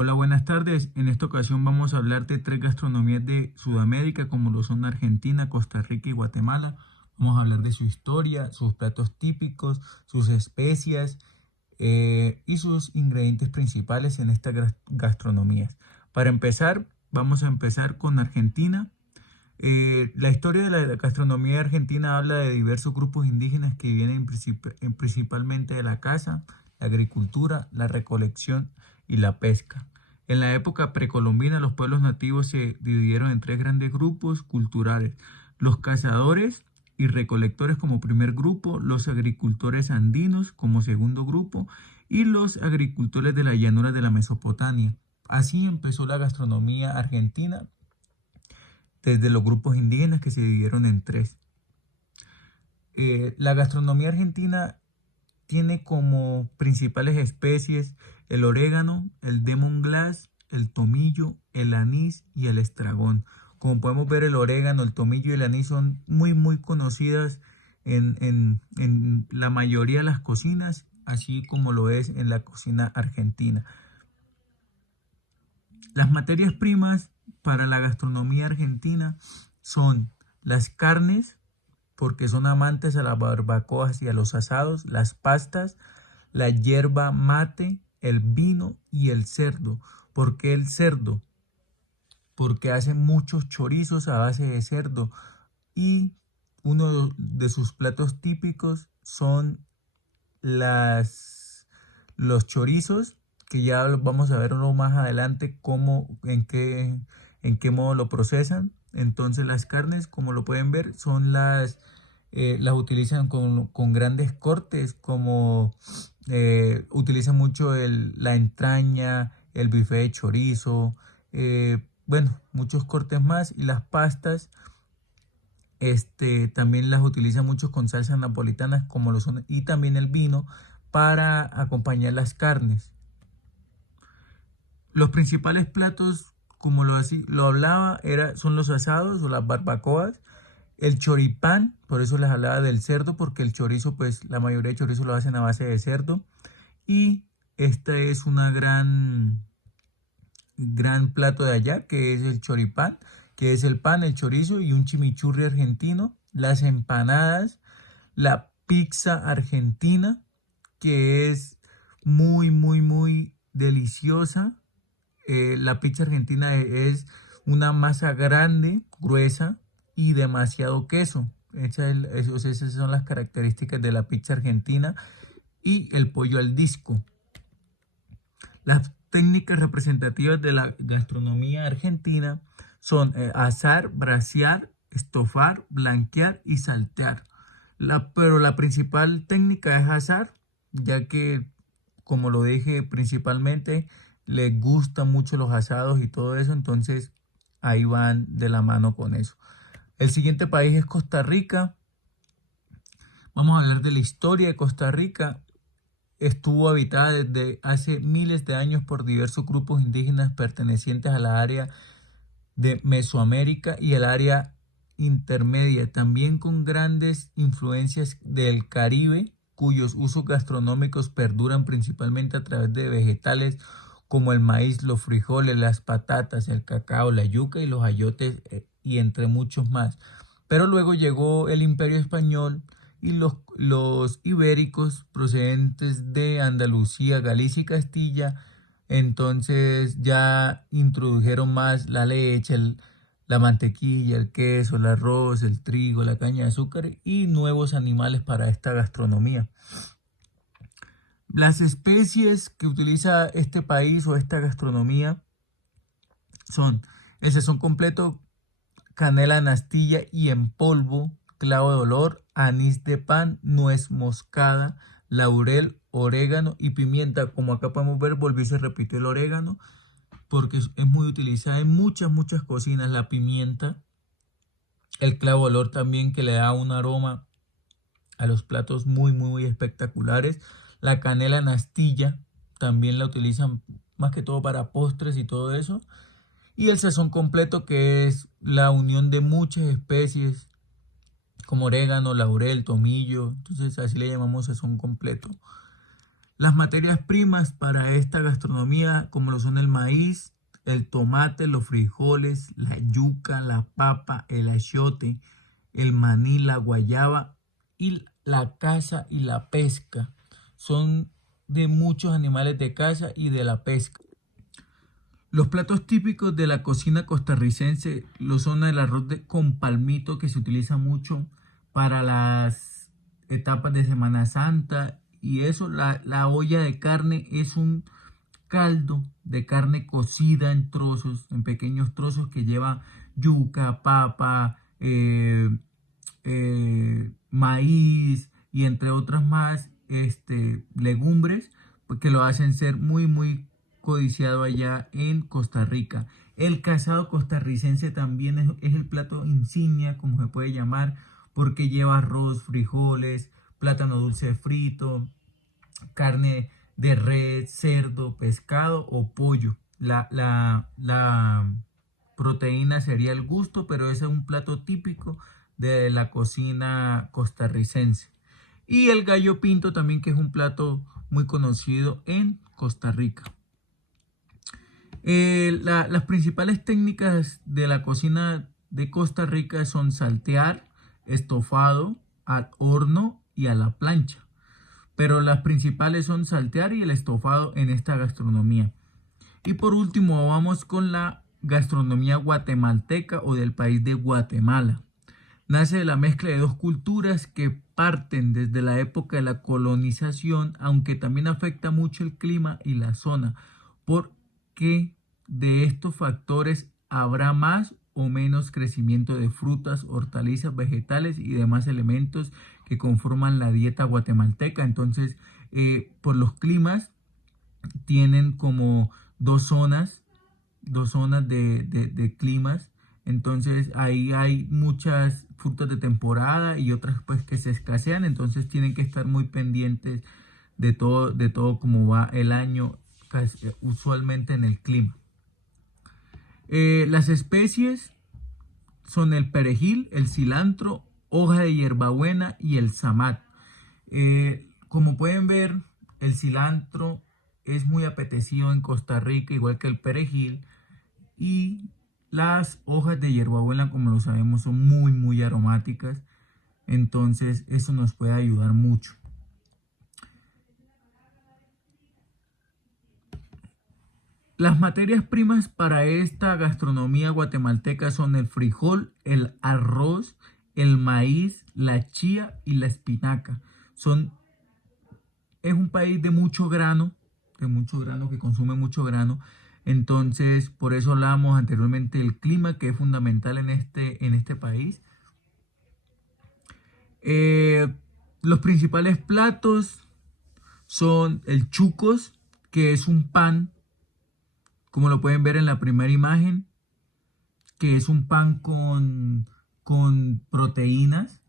Hola, buenas tardes. En esta ocasión vamos a hablar de tres gastronomías de Sudamérica, como lo son Argentina, Costa Rica y Guatemala. Vamos a hablar de su historia, sus platos típicos, sus especias y sus ingredientes principales en estas gastronomías. Para empezar, vamos a empezar con Argentina. La historia de la gastronomía argentina habla de diversos grupos indígenas que vienen principalmente de la caza, la agricultura, la recolección y la pesca. En la época precolombina, los pueblos nativos se dividieron en tres grandes grupos culturales: los cazadores y recolectores como primer grupo, los agricultores andinos como segundo grupo y los agricultores de la llanura de la Mesopotamia. Así empezó la gastronomía argentina desde los grupos indígenas que se dividieron en tres. La gastronomía argentina tiene como principales especies el orégano, el lemongrass, el tomillo, el anís y el estragón. Como podemos ver, el orégano, el tomillo y el anís son muy conocidas en la mayoría de las cocinas, así como lo es en la cocina argentina. Las materias primas para la gastronomía argentina son las carnes, porque son amantes a las barbacoas y a los asados, las pastas, la yerba mate, el vino y el cerdo. ¿Por qué el cerdo? Porque hacen muchos chorizos a base de cerdo y uno de sus platos típicos son los chorizos, que ya vamos a ver uno más adelante cómo, en qué modo lo procesan. Entonces las carnes, como lo pueden ver, las utilizan con grandes cortes, como utilizan mucho la entraña, el bife de chorizo, bueno, muchos cortes más. Y las pastas, también las utilizan mucho con salsas napolitanas, como lo son, y también el vino para acompañar las carnes. Los principales platos, como lo hablaba, son los asados o las barbacoas, el choripán. Por eso les hablaba del cerdo, porque el chorizo, pues la mayoría de chorizo lo hacen a base de cerdo. Y esta es una gran plato de allá, que es el choripán, que es el pan, el chorizo y un chimichurri argentino, las empanadas, la pizza argentina, que es muy deliciosa. La pizza argentina es una masa grande, gruesa y demasiado queso. Esas son las características de la pizza argentina. Y el pollo al disco. Las técnicas representativas de la gastronomía argentina son asar, brasear, estofar, blanquear y saltear. Pero la principal técnica es asar, ya que, como lo dije, principalmente les gustan mucho los asados y todo eso, entonces ahí van de la mano con eso. El siguiente país es Costa Rica. Vamos a hablar de la historia de Costa Rica. Estuvo habitada desde hace miles de años por diversos grupos indígenas pertenecientes a la área de Mesoamérica y el área intermedia, también con grandes influencias del Caribe, cuyos usos gastronómicos perduran principalmente a través de vegetales como el maíz, los frijoles, las patatas, el cacao, la yuca y los ayotes, y entre muchos más. Pero luego llegó el Imperio Español y los ibéricos procedentes de Andalucía, Galicia y Castilla. Entonces ya introdujeron más la leche, la mantequilla, el queso, el arroz, el trigo, la caña de azúcar y nuevos animales para esta gastronomía. Las especies que utiliza este país o esta gastronomía son el sazón completo, canela en astilla y en polvo, clavo de olor, anís de pan, nuez moscada, laurel, orégano y pimienta. Como acá podemos ver, volvió y se repitió el orégano, porque es muy utilizada en muchas cocinas. La pimienta, el clavo de olor también, que le da un aroma a los platos muy espectaculares. La canela en astilla también la utilizan más que todo para postres y todo eso. Y el sazón completo, que es la unión de muchas especies como orégano, laurel, tomillo. Entonces así le llamamos sazón completo. Las materias primas para esta gastronomía, como lo son el maíz, el tomate, los frijoles, la yuca, la papa, el achiote, el maní, la guayaba y la caza y la pesca. Son de muchos animales de caza y de la pesca. Los platos típicos de la cocina costarricense lo son el con palmito, que se utiliza mucho para las etapas de Semana Santa, y eso. La olla de carne es un caldo de carne cocida en trozos, en pequeños trozos, que lleva yuca, papa, maíz y entre otras más legumbres, pues, que lo hacen ser muy, muy codiciado allá en Costa Rica. El casado costarricense también es el plato insignia, como se puede llamar, porque lleva arroz, frijoles, plátano dulce frito, carne de res, cerdo, pescado o pollo. La proteína sería el gusto, pero ese es un plato típico de la cocina costarricense. Y el gallo pinto también, que es un plato muy conocido en Costa Rica. Las principales técnicas de la cocina de Costa Rica son saltear, estofado, al horno y a la plancha. Pero las principales son saltear y el estofado en esta gastronomía. Y por último vamos con la gastronomía guatemalteca o del país de Guatemala. Nace de la mezcla de dos culturas que parten desde la época de la colonización, aunque también afecta mucho el clima y la zona, porque de estos factores habrá más o menos crecimiento de frutas, hortalizas, vegetales y demás elementos que conforman la dieta guatemalteca. Entonces, por los climas, tienen como dos zonas de climas. Entonces ahí hay muchas frutas de temporada y otras pues que se escasean. Entonces tienen que estar muy pendientes de todo cómo va el año, usualmente en el clima. Las especies son el perejil, el cilantro, hoja de hierbabuena y el zamat. Como pueden ver, el cilantro es muy apetecido en Costa Rica, igual que el perejil, y las hojas de hierbabuena, como lo sabemos, son muy, muy aromáticas. Entonces, eso nos puede ayudar mucho. Las materias primas para esta gastronomía guatemalteca son el frijol, el arroz, el maíz, la chía y la espinaca. Es un país de mucho grano, que consume mucho grano. Entonces, por eso hablamos anteriormente del clima, que es fundamental en este país. Los principales platos son el chucos, que es un pan, como lo pueden ver en la primera imagen, que es un pan con proteínas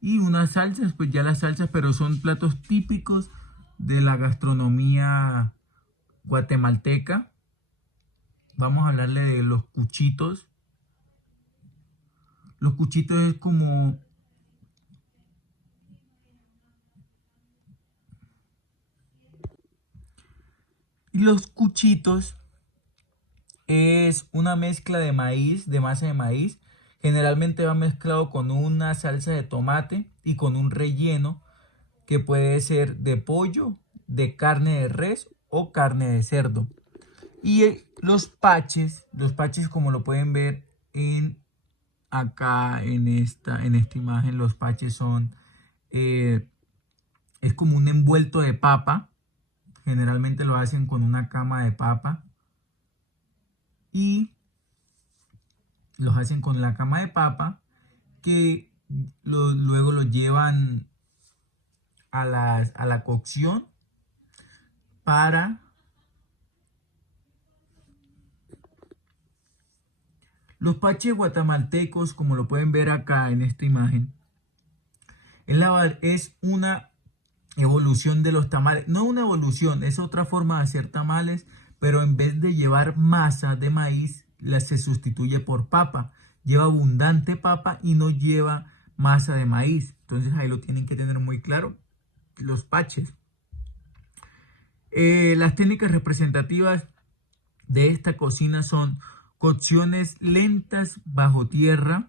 y unas salsas, pues ya las salsas, pero son platos típicos de la gastronomía guatemalteca. Vamos a hablarle de los cuchitos. Los cuchitos es como los cuchitos es una mezcla de maíz, de masa de maíz. Generalmente va mezclado con una salsa de tomate y con un relleno que puede ser de pollo, de carne de res o carne de cerdo. Y los paches, como lo pueden ver acá en esta imagen, los paches eh, es como un envuelto de papa. Generalmente lo hacen con una cama de papa y los hacen con la cama de papa, que luego lo llevan a la cocción para los paches guatemaltecos, como lo pueden ver acá en esta imagen. Es una evolución de los tamales, no una evolución, es otra forma de hacer tamales, pero en vez de llevar masa de maíz, se sustituye por papa. Lleva abundante papa y no lleva masa de maíz. Entonces ahí lo tienen que tener muy claro los paches. Las técnicas representativas de esta cocina son cocciones lentas bajo tierra,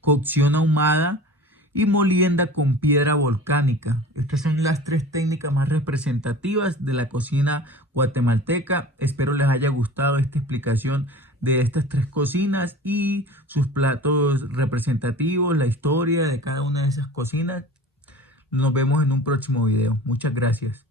cocción ahumada y molienda con piedra volcánica. Estas son las tres técnicas más representativas de la cocina guatemalteca. Espero les haya gustado esta explicación de estas tres cocinas y sus platos representativos, la historia de cada una de esas cocinas. Nos vemos en un próximo video. Muchas gracias.